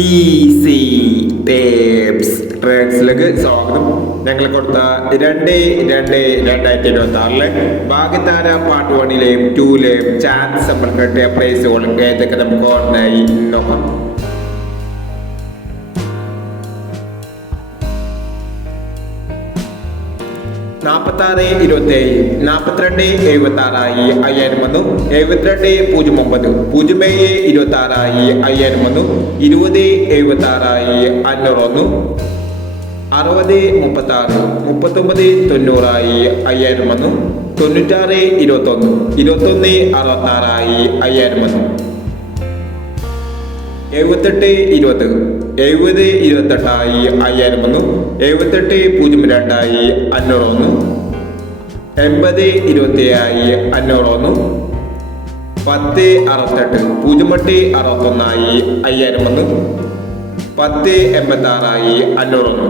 Easy tapes ട്രാക്സിലേക്ക് സ്വാഗതം. ഞങ്ങൾ കൊടുത്ത രണ്ട് രണ്ട് രണ്ടായിരത്തി ഇരുപത്തി ആറിലെ ഭാഗ്യതാര പാർട്ട് വണ്ണിലെയും ടൂലെയും ചാൻസ് നമ്മൾ കിട്ടിയ പ്രൈസുകൾ ഏതൊക്കെ നമുക്ക് ഓർമ്മയായി നോക്കാം. നാൽപ്പത്തി ഇരുപത്തേഴ് നാൽപ്പത്തിരണ്ട് എഴുപത്തി ആറായി അയ്യായിരം വന്നു. എഴുപത്തിരണ്ട് പൂജ്യം ഒമ്പത് പൂജ്യം ഏഴ് ഇരുപത്തി ആറായി അയ്യായിരം വന്നു. ഇരുപത് എഴുപത്തി ആറായി അഞ്ഞൂറ് വന്നു. അറുപത് മുപ്പത്തി ആറ് മുപ്പത്തൊമ്പത് തൊണ്ണൂറായി അയ്യായിരം വന്നു. തൊണ്ണൂറ്റാറ് ഇരുപത്തൊന്ന് ഇരുപത്തൊന്ന് അറുപത്തി ആറായി അയ്യായിരം വന്നു. എഴുപത്തെട്ട് ഇരുപത് എഴുപത് ഇരുപത്തെട്ടായി അയ്യായിരം വന്നു. എഴുപത്തെട്ട് പൂജ്യം രണ്ടായി അഞ്ഞൂറ് ഒന്ന് എൺപത് ഇരുപത്തിയായി അഞ്ഞൂറ് ഒന്ന് പത്ത് അറുപത്തെട്ട് പൂജ്യം എട്ട് അറുപത്തൊന്നായി അയ്യായിരം ഒന്ന് പത്ത് എൺപത്തി ആറായി അഞ്ഞൂറ് ഒന്ന്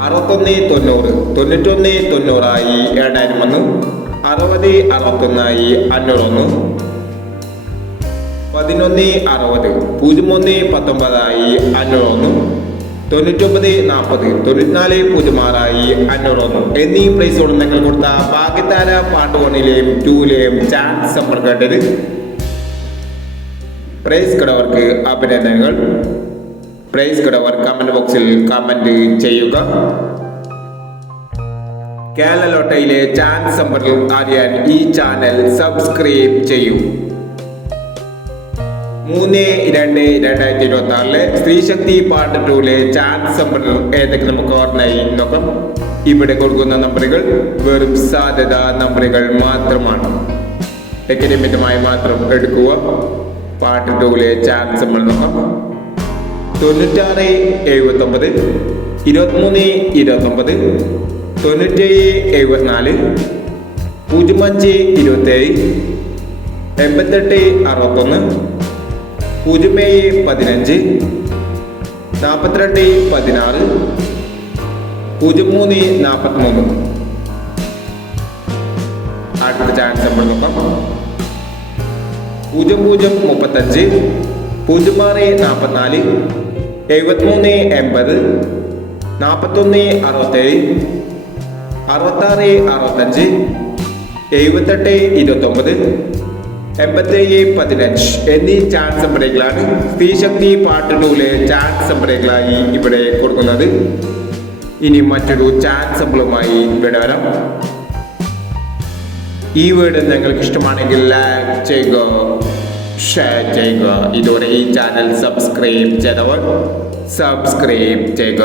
അറുപത്തൊന്ന് തൊണ്ണൂറ് തൊണ്ണൂറ്റൊന്ന് തൊണ്ണൂറായി ഏഴായിരം ഒന്ന് അറുപത് അറുപത്തൊന്നായി അഞ്ഞൂറ് വന്നു പതിനൊന്ന് അറുപത്. പൂജ്യം ഒന്ന് പത്തൊമ്പതായി അഞ്ഞൂറ് വന്നു തൊണ്ണൂറ്റൊമ്പത് നാൽപ്പത്. തൊണ്ണൂറ്റിനാല് പൂജ്യം ആറായി അഞ്ഞൂറ് വന്നു എന്നീ പ്രൈസുകൾ നിങ്ങൾ കൊടുത്ത പാകിത്താര പാട്ട് വണ്ണിലെയും ടൂലെയും ചാൻസ് സമ്പർക്കേണ്ടത് പ്രൈസ് കടവർക്ക് അഭിനന്ദനങ്ങൾ. പ്രൈസ് കടവർ കമന്റ് ബോക്സിൽ കമന്റ് ചെയ്യുക. കേരള ലോട്ടയിലെ ചാൻസ് സമ്പർക്കം അറിയാൻ ഈ ചാനൽ സബ്സ്ക്രൈബ് ചെയ്യൂ. മൂന്ന് രണ്ട് രണ്ടായിരത്തി ഇരുപത്തി ആറിലെ സ്ത്രീശക്തി പാർട്ട് ടൂലെ ചാൻസ് നമ്പർ ഏതൊക്കെ നമുക്ക് ഓർമ്മയായി? നോക്കാം. ഇവിടെ കൊടുക്കുന്ന നമ്പറുകൾ വെറും സാധ്യത നമ്പറുകൾ മാത്രമാണ്. എക്കഡമികമായി മാത്രം എടുക്കുക. പാർട്ട് ടൂലെ ചാൻസ് നമ്പർ നോക്കാം. തൊണ്ണൂറ്റാറ് എഴുപത്തൊമ്പത് ഇരുപത്തിമൂന്ന് ഇരുപത്തൊമ്പത് തൊണ്ണൂറ്റേഴ് എഴുപത്തിനാല് പൂജ്യം അഞ്ച് ഇരുപത്തേഴ് എൺപത്തെട്ട് അറുപത്തൊന്ന് പൂജ്യം ഏഴ് പതിനഞ്ച് നാൽപ്പത്തിരണ്ട് പതിനാറ് പൂജ്യം മൂന്ന് നാൽപ്പത്തിമൂന്ന് അടുത്ത ചാൻസ് നമ്മൾ നോക്കാം. പൂജ്യം പൂജ്യം മുപ്പത്തഞ്ച് പൂജ്യം ആറ് നാൽപ്പത്തിനാല് എഴുപത്തിമൂന്ന് എൺപത് നാൽപ്പത്തൊന്ന് അറുപത്തേഴ് അറുപത്താറ് അറുപത്തഞ്ച് എഴുപത്തെട്ട് ഇരുപത്തൊമ്പത് എൺപത്തേഴ് പതിനഞ്ച് എന്നീ ചാൻസ് നമ്പറുകളാണ് സ്ത്രീശക്തി പാർട്ട് ടൂലെ ചാൻസ് നമ്പറുകളായി ഇവിടെ കൊടുക്കുന്നത്. ഇനി മറ്റൊരു ചാൻസ് നമ്പറുമായി ഇവിടെ വരാം. ഈ വീട് നിങ്ങൾക്ക് ഇഷ്ടമാണെങ്കിൽ ലൈക്ക് ചെയ്യുക ഷെയർ ചെയ്യുക. ഇതുവരെ ഈ ചാനൽ സബ്സ്ക്രൈബ് ചെയ്തവർ സബ്സ്ക്രൈബ് ചെയ്യുക.